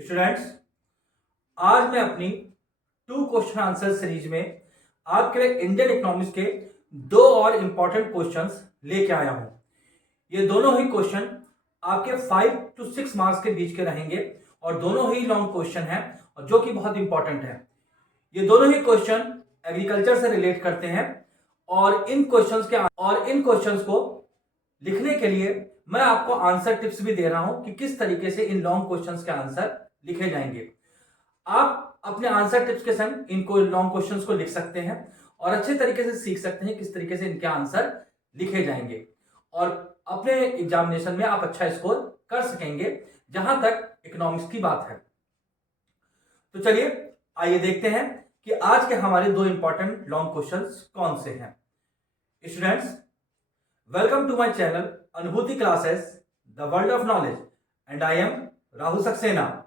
Students, आज मैं अपनी टू क्वेश्चन आंसर सीरीज में आपके लिए इंडियन इकोनॉमिक्स के दो और इंपॉर्टेंट क्वेश्चंस लेके आया हूं। ये दोनों ही क्वेश्चन आपके 5 to 6 मार्क्स के बीच के रहेंगे और दोनों ही लॉन्ग क्वेश्चन हैं और जो कि बहुत इंपॉर्टेंट है। ये दोनों ही क्वेश्चन एग्रीकल्चर से रिलेट करते हैं और इन क्वेश्चंस को लिखने के लिए मैं आपको आंसर टिप्स भी दे रहा हूं कि किस तरीके से इन लॉन्ग क्वेश्चंस के आंसर लिखे जाएंगे। आप अपने आंसर टिप्स के संग इनको लॉन्ग क्वेश्चंस को लिख सकते हैं और अच्छे तरीके से सीख सकते हैं किस तरीके से इनके आंसर लिखे जाएंगे और अपने एग्जामिनेशन में आप अच्छा स्कोर कर सकेंगे जहां तक इकोनॉमिक्स की बात है। तो चलिए आइए देखते हैं कि आज के हमारे दो इंपॉर्टेंट लॉन्ग क्वेश्चंस कौन से हैं। Students, welcome to my channel Anubhuti classes the world of knowledge and I am Rahul Saxena.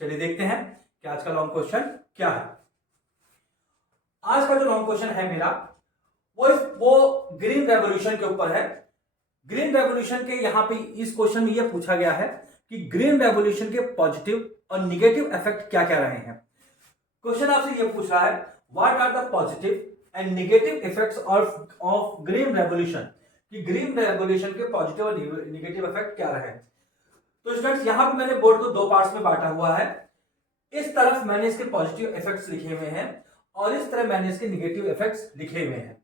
चलिए देखते हैं कि आज का लॉन्ग क्वेश्चन क्या है। आज का जो लॉन्ग क्वेश्चन है मेरा वो ग्रीन रेवोल्यूशन के ऊपर है। ग्रीन रेवोल्यूशन के यहां पे इस क्वेश्चन में यह पूछा गया है कि ग्रीन रेवोल्यूशन के पॉजिटिव और निगेटिव इफेक्ट क्या क्या रहे हैं। क्वेश्चन आपसे यह पूछ रहा है what are the positive and negative effects of green revolution, कि ग्रीन रेवोल्यूशन के पॉजिटिव और निगेटिव इफेक्ट क्या रहे हैं। तो स्टूडेंट्स, यहां पे मैंने बोर्ड को दो पार्ट्स में बांटा हुआ है। इस तरफ मैंने इसके पॉजिटिव इफेक्ट्स लिखे हुए हैं और इस तरफ मैंने इसके निगेटिव इफेक्ट्स लिखे हुए हैं।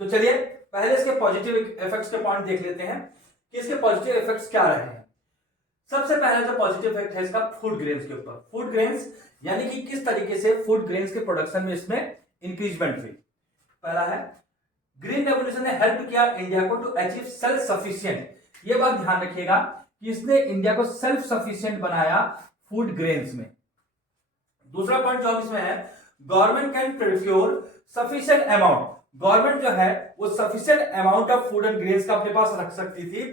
तो चलिए पहले इसके पॉजिटिव इफेक्ट्स के पॉइंट देख लेते हैं कि इसके पॉजिटिव इफेक्ट्स क्या रहे हैं। सबसे पहला जो पॉजिटिव इफेक्ट है इसका फूड ग्रेन्स के ऊपर। फूड ग्रेन्स यानी कि किस तरीके से फूड ग्रेन्स के प्रोडक्शन में इसमें इंक्रीजमेंट हुई। पहला है ग्रीन रेवोल्यूशन ने हेल्प किया इंडिया को टू अचीव सेल्फ सफिशिएंट। ये बात ध्यान रखिएगा कि इसने इंडिया को सेल्फ सफिशिएंट बनाया फूड ग्रेन्स में। दूसरा पॉइंट जो इसमें है, government can procure sufficient amount. Government जो है वो sufficient amount of food and grains का अपने पास रख सकती थी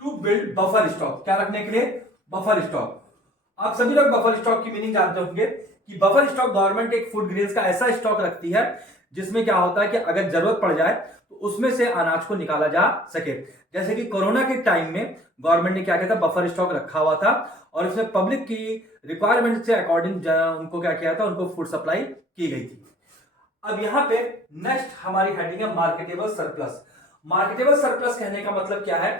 टू बिल्ड बफर स्टॉक। क्या रखने के लिए? Buffer stock. आप सभी लोग बफर स्टॉक की मीनिंग जानते होंगे कि बफर स्टॉक गवर्नमेंट एक फूड ग्रेन्स का ऐसा स्टॉक रखती है जिसमें क्या होता है कि अगर जरूरत पड़ जाए तो उसमें से अनाज को निकाला जा सके। जैसे कि कोरोना के टाइम में गवर्नमेंट ने क्या किया था, बफर स्टॉक रखा हुआ था और इसमें पब्लिक की रिक्वायरमेंट से अकॉर्डिंग उनको क्या किया था, उनको फूड सप्लाई की गई थी। अब यहां पे नेक्स्ट हमारी हेडिंग है मार्केटेबल सरप्लस। मार्केटेबल सरप्लस कहने का मतलब क्या है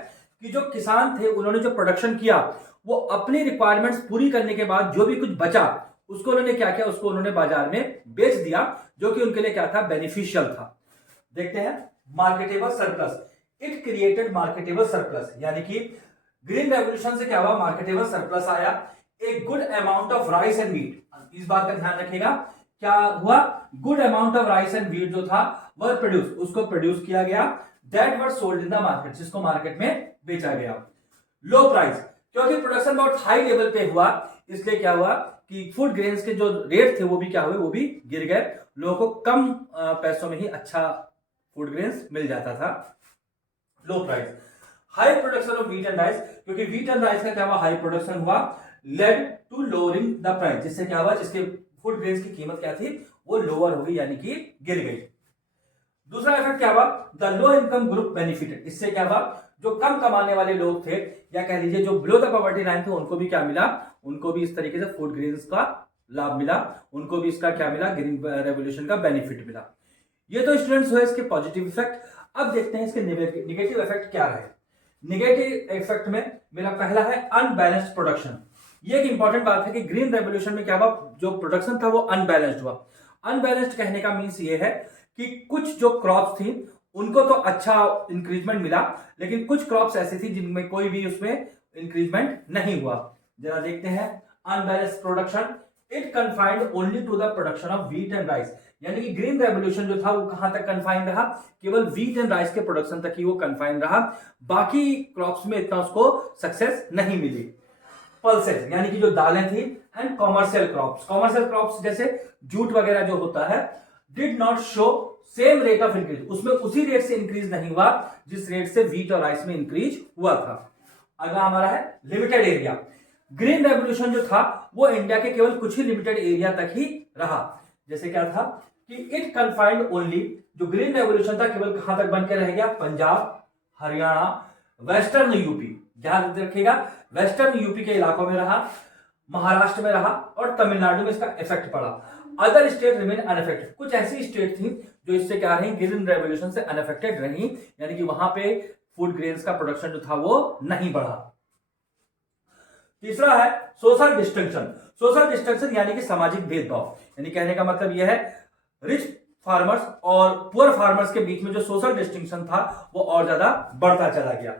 कि जो किसान थे उन्होंने जो प्रोडक्शन किया वो अपनी रिक्वायरमेंट्स पूरी करने के बाद जो भी कुछ बचा उसको उन्होंने क्या किया, उसको उन्होंने बाजार में बेच दिया, जो कि उनके लिए क्या था, बेनिफिशियल था। देखते हैं marketable surplus. It created marketable surplus, यानी कि ग्रीन रेवोल्यूशन से क्या हुआ, मार्केटेबल सरप्लस आया। A good amount of rice and wheat. इस बात का ध्यान रखिएगा, क्या हुआ, good amount of rice and wheat जो था वह उसको प्रोड्यूस किया गया, that were sold in the market, जिसको मार्केट में बेचा गया। लो प्राइस, क्योंकि प्रोडक्शन बहुत हाई लेवल पे हुआ इसलिए क्या हुआ कि फूड ग्रेन्स के जो रेट थे वो भी क्या हुए, वो भी गिर गए। लोगों को कम पैसों में ही अच्छा फूड ग्रेन्स मिल जाता था। Low price. High production of wheat and rice, क्योंकि व्हीट एंड राइस का क्या हुआ, हाई प्रोडक्शन हुआ, led to lowering the price, जिससे क्या हुआ, जिसके फूड ग्रेन्स की कीमत क्या थी, वो लोअर हो गई, यानी कि गिर गई। दूसरा इफेक्ट क्या हुआ, the low income group benefited. इससे क्या हुआ, जो कम कमाने वाले लोग थे या कह लीजिए जो बिलो द पॉवर्टी लाइन थे उनको भी क्या मिला, उनको भी इस तरीके से फूड ग्रेन्स का लाभ मिला, उनको भी इसका क्या मिला, ग्रीन रेवोल्यूशन का बेनिफिट मिला। ये तो स्टूडेंट्स हुए इसके पॉजिटिव इफेक्ट। अब देखते हैं इसके निगेटिव इफेक्ट क्या रहे। निगेटिव इफेक्ट में मेरा पहला है अनबैलेंस्ड प्रोडक्शन। ये एक इंपॉर्टेंट बात है कि ग्रीन रेवोल्यूशन में क्या हुआ, जो प्रोडक्शन था वो अनबैलेंस्ड हुआ। अनबैलेंस्ड कहने का मीन्स ये है कि कुछ जो क्रॉप्स थी उनको तो अच्छा इंक्रीजमेंट मिला, लेकिन कुछ क्रॉप्स ऐसी थी जिनमें कोई भी उसमें इंक्रीजमेंट नहीं हुआ। जरा देखते हैं unbalanced production. It confined only to the production of wheat and rice, यानी कि ग्रीन रेवोल्यूशन जो था वो कहां तक कन्फाइंड रहा, केवल व्हीट एंड राइस के प्रोडक्शन तक ही वो कन्फाइंड रहा, बाकी क्रॉप्स में इतना उसको सक्सेस नहीं मिली। पल्सेस यानी कि जो दालें थी एंड कॉमर्शियल क्रॉप्स जैसे जूट वगैरह जो होता है, did not show same rate of increase, उसमें उसी रेट से इंक्रीज नहीं हुआ जिस रेट से व्हीट और राइस में इंक्रीज हुआ था। अगला हमारा है लिमिटेड एरिया। ग्रीन रेवोल्यूशन जो था वो इंडिया के केवल कुछ ही लिमिटेड एरिया तक ही रहा। जैसे क्या था कि इट कन्फाइंड ओनली, जो ग्रीन रेवोल्यूशन था केवल कहां तक बन के रह गया, पंजाब, हरियाणा, वेस्टर्न यूपी, ध्यान रखिएगा, वेस्टर्न यूपी के इलाकों में रहा, महाराष्ट्र में रहा और तमिलनाडु में इसका इफेक्ट पड़ा। अदर स्टेट रिमेन अनअफेक्टेड, कुछ ऐसी स्टेट थी जो इससे क्या रही, ग्रीन रेवोल्यूशन से अनअफेक्टेड रही, यानी कि वहां पे फूड ग्रेन्स का प्रोडक्शन जो था वो नहीं बढ़ा। तीसरा है सोशल डिस्टिंक्शन। सोशल डिस्टिंक्शन यानी कि सामाजिक भेदभाव, यानी कहने का मतलब यह है रिच फार्मर्स और पुअर फार्मर्स के बीच में जो सोशल डिस्टिंक्शन था वो और ज्यादा बढ़ता चला गया।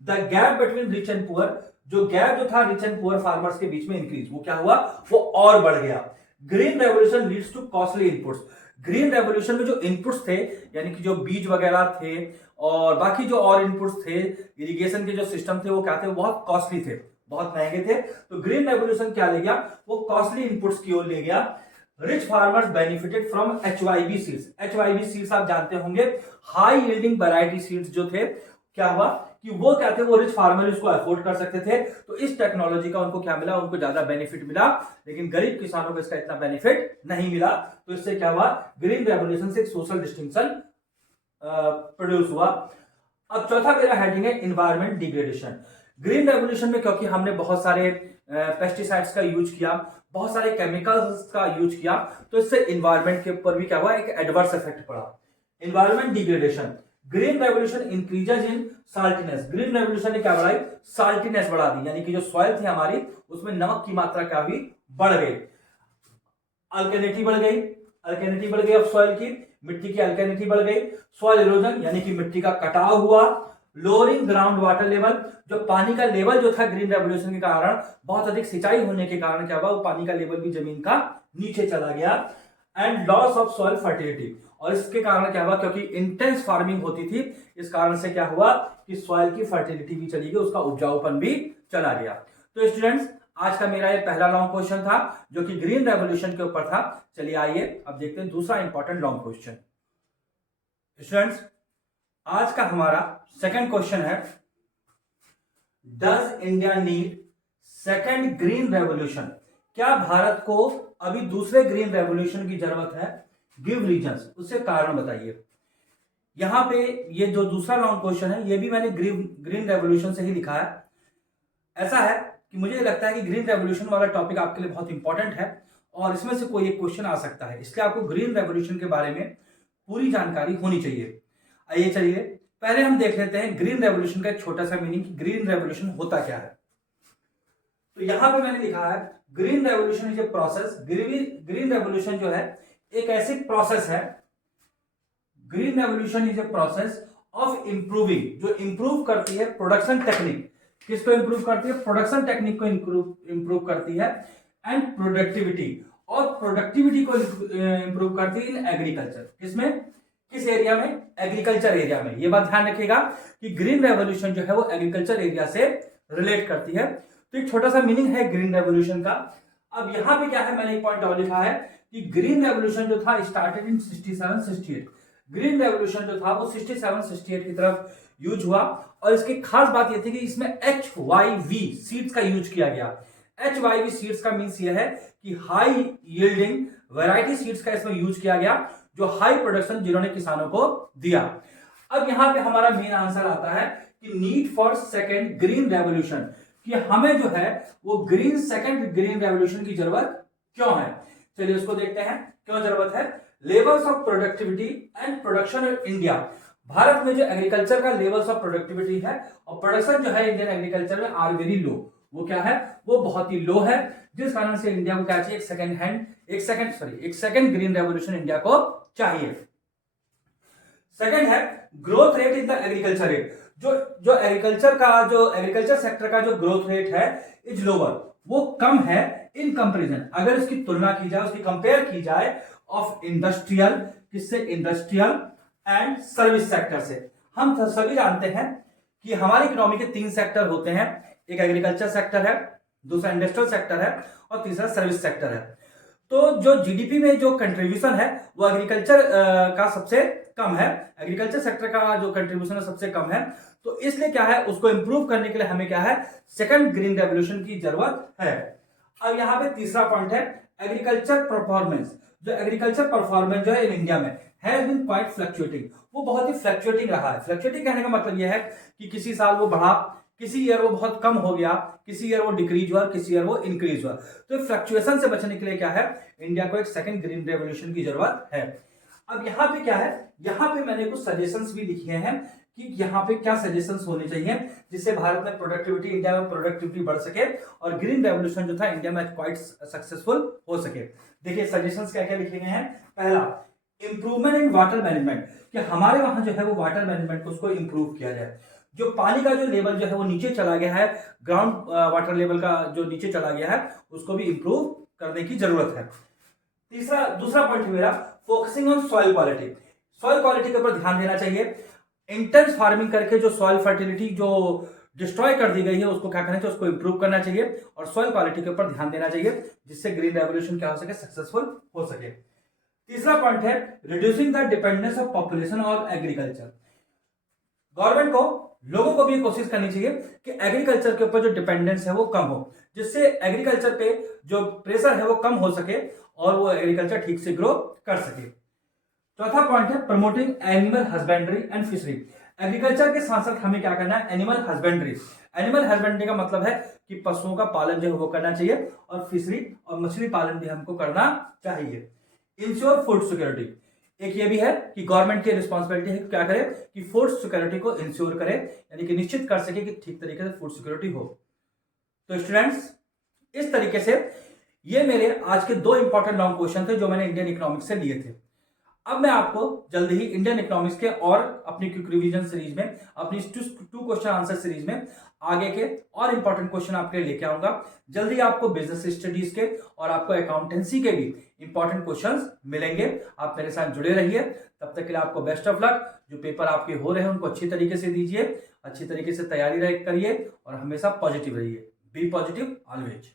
The gap between rich and poor, जो गैप जो था रिच एंड पुअर फार्मर्स के बीच में इंक्रीज, वो क्या हुआ, वो और बढ़ गया। Green revolution leads to costly inputs, green revolution में जो इनपुट्स थे यानी कि जो बीज वगैरह थे और बाकी जो और इनपुट्स थे, इरिगेशन के जो सिस्टम थे वो क्या थे, बहुत कॉस्टली थे, बहुत महंगे थे। तो ग्रीन रेवोल्यूशन क्या ले गया, वो कॉस्टली इनपुट्स की ओर ले गया। Rich farmers benefited from HYV seeds, HYV seeds आप जानते होंगे, हाई यील्डिंग वैरायटी सीड्स जो थे, क्या हुआ कि वो क्या थे, वो रिच फार्मर इसको अफोर्ड कर सकते थे, तो इस टेक्नोलॉजी का उनको क्या मिला, उनको ज्यादा बेनिफिट मिला, लेकिन गरीब किसानों को इसका इतना बेनिफिट नहीं मिला। तो इससे क्या हुआ, ग्रीन रेवोल्यूशन से एक सोशल डिस्टिंक्शन प्रोड्यूस हुआ। अब चौथा मेरा हेडिंग है इन्वायरमेंट डिग्रेडेशन। ग्रीन रेवोल्यूशन में क्योंकि हमने बहुत सारे पेस्टिसाइड्स का यूज किया, बहुत सारे केमिकल्स का यूज किया, तो इससे इन्वायरमेंट के ऊपर भी क्या हुआ, एक एडवर्स इफेक्ट पड़ा। Environment degradation, green revolution increases in saltiness, green revolution ने क्या बढ़ाई, साल्टीनेस बढ़ा दी, यानी कि जो सॉइल थी हमारी उसमें नमक की मात्रा क्या हुई, बढ़ गई। अल्कैलिनिटी बढ़ गई, अल्कैलिनिटी बढ़ गई ऑफ सॉइल की, मिट्टी की अल्कैलिनिटी बढ़ गई। सॉइल इरोजन यानी कि मिट्टी का कटाव हुआ। लोअरिंग ग्राउंड वाटर लेवल, जो पानी का लेवल जो था ग्रीन रेवोल्यूशन के कारण, बहुत अधिक सिंचाई होने के कारण क्या हुआ, वो पानी का लेवल भी जमीन का नीचे चला गया। And loss of soil fertility, और इसके कारण क्या हुआ, क्योंकि इंटेंस फार्मिंग होती थी, इस कारण से क्या हुआ कि सॉइल की फर्टिलिटी भी चली गई, उसका उपजाऊपन भी चला गया। तो स्टूडेंट्स, आज का मेरा ये पहला लॉन्ग क्वेश्चन था जो कि ग्रीन रेवोल्यूशन के ऊपर था। चलिए आइए अब देखते हैं दूसरा इंपॉर्टेंट लॉन्ग क्वेश्चन। स्टूडेंट्स, आज का हमारा सेकंड क्वेश्चन है, does India need second green revolution, क्या भारत को अभी दूसरे ग्रीन रेवोल्यूशन की जरूरत है, गिव रीजंस, उससे कारण बताइए। यहां पे ये जो दूसरा लॉन्ग क्वेश्चन है ये भी मैंने ग्रीन रेवोल्यूशन से ही लिखा है। ऐसा है कि मुझे लगता है कि ग्रीन रेवोल्यूशन वाला टॉपिक आपके लिए बहुत इंपॉर्टेंट है और इसमें से कोई एक क्वेश्चन आ सकता है, इसलिए आपको ग्रीन रेवोल्यूशन के बारे में पूरी जानकारी होनी चाहिए। आइए चलिए पहले हम देख लेते हैं ग्रीन रेवोल्यूशन का एक छोटा सा मीनिंग, ग्रीन रेवोल्यूशन होता क्या है। तो यहां पे मैंने लिखा है green revolution is a process, green revolution जो है एक ऐसी प्रोसेस है, green revolution is a process of improving, जो इंप्रूव करती है प्रोडक्शन टेक्निक, किसको इंप्रूव करती है, प्रोडक्शन टेक्निक को इंप्रूव करती है, एंड प्रोडक्टिविटी, और प्रोडक्टिविटी को इंप्रूव करती है इन एग्रीकल्चर, किसमें, किस एरिया में, एग्रीकल्चर एरिया में। ये बात ध्यान रखिएगा कि ग्रीन रेवोल्यूशन जो है वो एग्रीकल्चर एरिया से रिलेट करती है। तो एक छोटा सा मीनिंग है ग्रीन रेवोल्यूशन का। अब यहां पे क्या है, मैंने एक पॉइंट और लिखा है कि ग्रीन रेवोल्यूशन जो था स्टार्टेड इन 67-68, ग्रीन रेवोल्यूशन जो था वो 67-68 की तरफ यूज हुआ, और इसकी खास बात ये थी कि इसमें HYV सीड्स का यूज किया गया। HYV सीड्स का मीन्स ये है कि हाई यील्डिंग वैरायटी सीड्स का इसमें यूज किया गया, जो हाई प्रोडक्शन जिन्होंने किसानों को दिया। अब यहां पे हमारा मेन आंसर आता है कि need for second green revolution, कि हमें जो है वो सेकंड ग्रीन रेवोल्यूशन की जरूरत क्यों है। चलिए उसको देखते हैं क्यों जरूरत है। Levels of productivity and production in India, Bharat में जो एग्रीकल्चर का लेवल्स ऑफ प्रोडक्टिविटी है और प्रोडक्शन जो है इंडियन एग्रीकल्चर में आर वेरी लो, वो क्या है, वो बहुत ही लो है, जिस कारण से इंडिया को क्या चाहिए, एक सेकंड ग्रीन रेवोल्यूशन इंडिया को चाहिए। सेकंड है growth rate in the agriculture rate, जो एग्रीकल्चर सेक्टर का जो ग्रोथ रेट है इज लोअर, वो कम है इन कंपैरिजन, अगर इसकी तुलना की जाए, उसकी कंपेयर की जाए ऑफ इंडस्ट्रियल, किससे, इंडस्ट्रियल एंड सर्विस सेक्टर से। हम सभी जानते हैं कि हमारी इकोनॉमी के 3 सेक्टर होते हैं, एक एग्रीकल्चर सेक्टर है, दूसरा इंडस्ट्रियल सेक्टर है और तीसरा सर्विस सेक्टर है। तो जो जीडीपी में जो कंट्रीब्यूशन है वो एग्रीकल्चर का सबसे कम है, एग्रीकल्चर सेक्टर का जो कंट्रीब्यूशन है सबसे कम है, तो इसलिए क्या है, उसको इंप्रूव करने के लिए हमें क्या है, सेकंड ग्रीन रेवोल्यूशन की जरूरत है। अब यहां पे तीसरा पॉइंट है एग्रीकल्चर परफॉर्मेंस, जो एग्रीकल्चर परफॉर्मेंस जो है इन इंडिया में हैज बीन क्वाइट फ्लक्चुएटिंग, वो बहुत ही फ्लक्चुएटिंग रहा है। फ्लक्चुएटिंग कहने का मतलब यह है कि किसी साल वो बढ़ा, किसी ईयर वो बहुत कम हो गया, किसी ईयर वो डिक्रीज हुआ, किसी ईयर वो इंक्रीज हुआ। तो फ्लक्चुएशन से बचने के लिए क्या है, इंडिया को एक सेकंड ग्रीन रेवोल्यूशन की जरूरत है। अब यहाँ पे क्या है, यहाँ पे मैंने कुछ सजेशंस भी लिखे हैं कि यहाँ पे क्या सजेशंस होने चाहिए जिससे भारत में प्रोडक्टिविटी, इंडिया में प्रोडक्टिविटी बढ़ सके और ग्रीन रेवोल्यूशन जो था इंडिया में क्वाइट सक्सेसफुल हो सके। देखिए सजेशंस क्या क्या लिखे गए हैं। पहला, इंप्रूवमेंट इन वाटर मैनेजमेंट, कि हमारे वहां जो है वो वाटर मैनेजमेंट को उसको इंप्रूव किया जाए। जो पानी का जो लेवल जो है वो नीचे चला गया है, ग्राउंड वाटर लेवल का जो नीचे चला गया है उसको भी इंप्रूव करने की जरूरत है। दूसरा पॉइंट मेरा, focusing on soil quality. Soil quality के ऊपर ध्यान देना चाहिए। इंटेंस फार्मिंग करके जो सॉइल फर्टिलिटी जो डिस्ट्रॉय कर दी गई है उसको क्या करना चाहिए, उसको इंप्रूव करना चाहिए और सॉइल क्वालिटी के ऊपर ध्यान देना चाहिए जिससे ग्रीन रेवोल्यूशन क्या हो सके, सक्सेसफुल हो सके। तीसरा पॉइंट है reducing the dependence of population on agriculture. Government को, लोगों को भी कोशिश करनी चाहिए कि एग्रीकल्चर के ऊपर जो डिपेंडेंस है वो कम हो, जिससे एग्रीकल्चर पे जो प्रेशर है वो कम हो सके और वो एग्रीकल्चर ठीक से ग्रो कर सके। चौथा पॉइंट है promoting animal husbandry and fishery. Agriculture के साथ साथ हमें क्या करना है, एनिमल हस्बेंड्री। एनिमल हस्बेंड्री का मतलब है कि पशुओं का पालन जो है वो करना चाहिए और फिशरी और मछली पालन भी हमको करना चाहिए। इंश्योर फूड सिक्योरिटी, एक ये भी है कि गवर्नमेंट की रिस्पॉन्सिबिलिटी है क्या करे कि फूड सिक्योरिटी को इंश्योर करे, यानी कि निश्चित कर सके कि ठीक तरीके से फूड सिक्योरिटी हो। तो स्टूडेंट्स, इस तरीके से ये मेरे आज के 2 इंपॉर्टेंट लॉन्ग क्वेश्चन थे जो मैंने इंडियन इकोनॉमिक्स से लिए थे। अब मैं आपको जल्द ही इंडियन इकोनॉमिक्स के और अपनी क्विक रिवीजन सीरीज में, अपनी 2 क्वेश्चन आंसर सीरीज में आगे के और इंपॉर्टेंट क्वेश्चन आपके लिए लेके आऊंगा। जल्दी आपको बिजनेस स्टडीज के और आपको अकाउंटेंसी के भी इंपॉर्टेंट क्वेश्चंस मिलेंगे। आप मेरे साथ जुड़े रहिए। तब तक के लिए आपको बेस्ट ऑफ लक। जो पेपर आपके हो रहे हैं उनको अच्छी तरीके से दीजिए, अच्छी तरीके से तैयारी करिए और हमेशा पॉजिटिव रहिए। Be positive always.